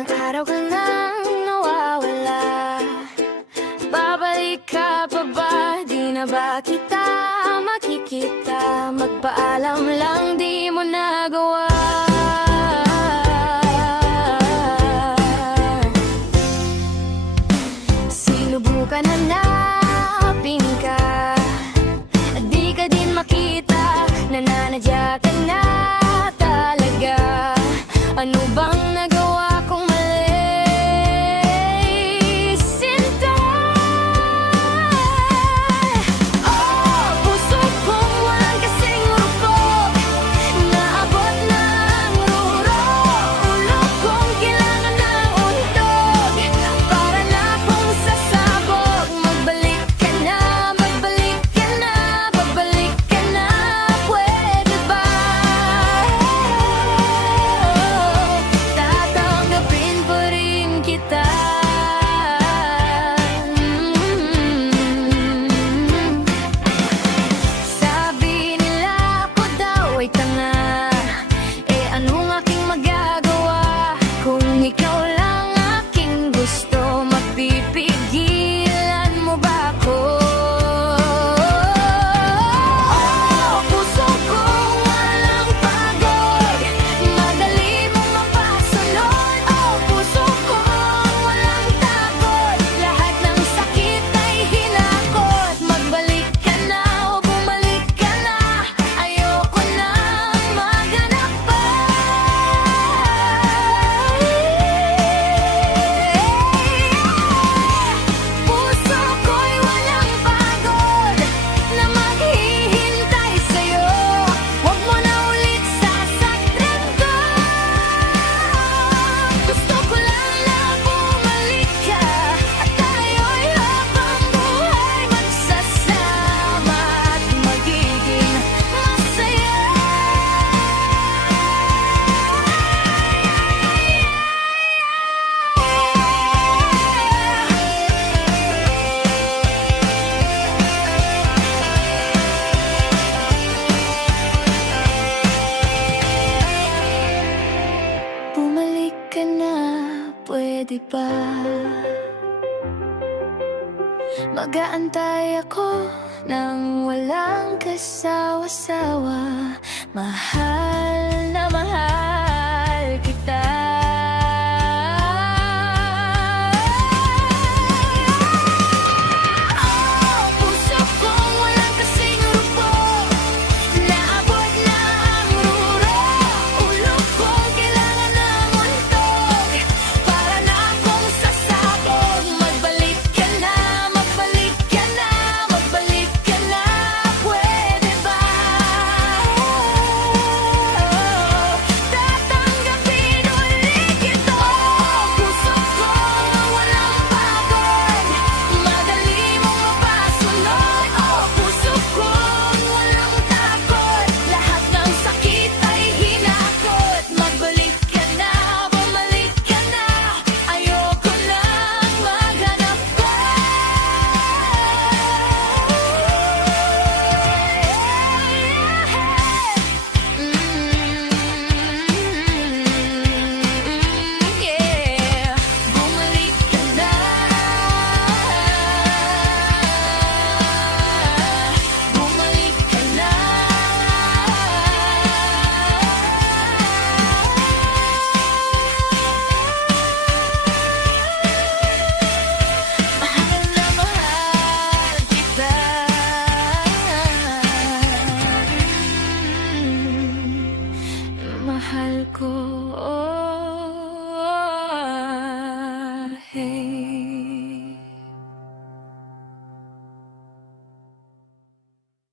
Ilang araw ka nang nawawala. Babalik ka pa ba? Di na ba kita makikita? Magpaalam lang di mo nagawa. Sinubukan na hanapin ka, di ka din makita. Nananadya ka na talaga. Ano bang nagawa kong mali? Sinta, oh, puso kong walang kasing rupok. Naabot na ang ruro. Ulo kong kailangan ng untog para na akong sasabog. Magbalik ka na, magbalik ka na, babalik ka na. Pwede ba? Tatanggapin pa rin kita. Sabi nila ako daw ay tanga. Eh anong aking magagawa? Kung ikaw lang aking gusto, mapipigilan mo ba ako? Oh, puso kong walang pagod, madali mong mapasunod. Oh, puso kong walang takot, lahat ng sakit ay hinakot. Magbalik ka na o bumalik ka na, ayoko nang maganap pa. Puso ko'y walang pagod na maghihintay sa'yo. Huwag mo na ulit sasaktan ko. Gusto ko lang na bumalik ka at tayo'y habang buhay magsasama at magiging masaya. Bumalik ka na, pwede ba? Mag-aantay ako nang walang kasawa-sawa. Mahal na mahal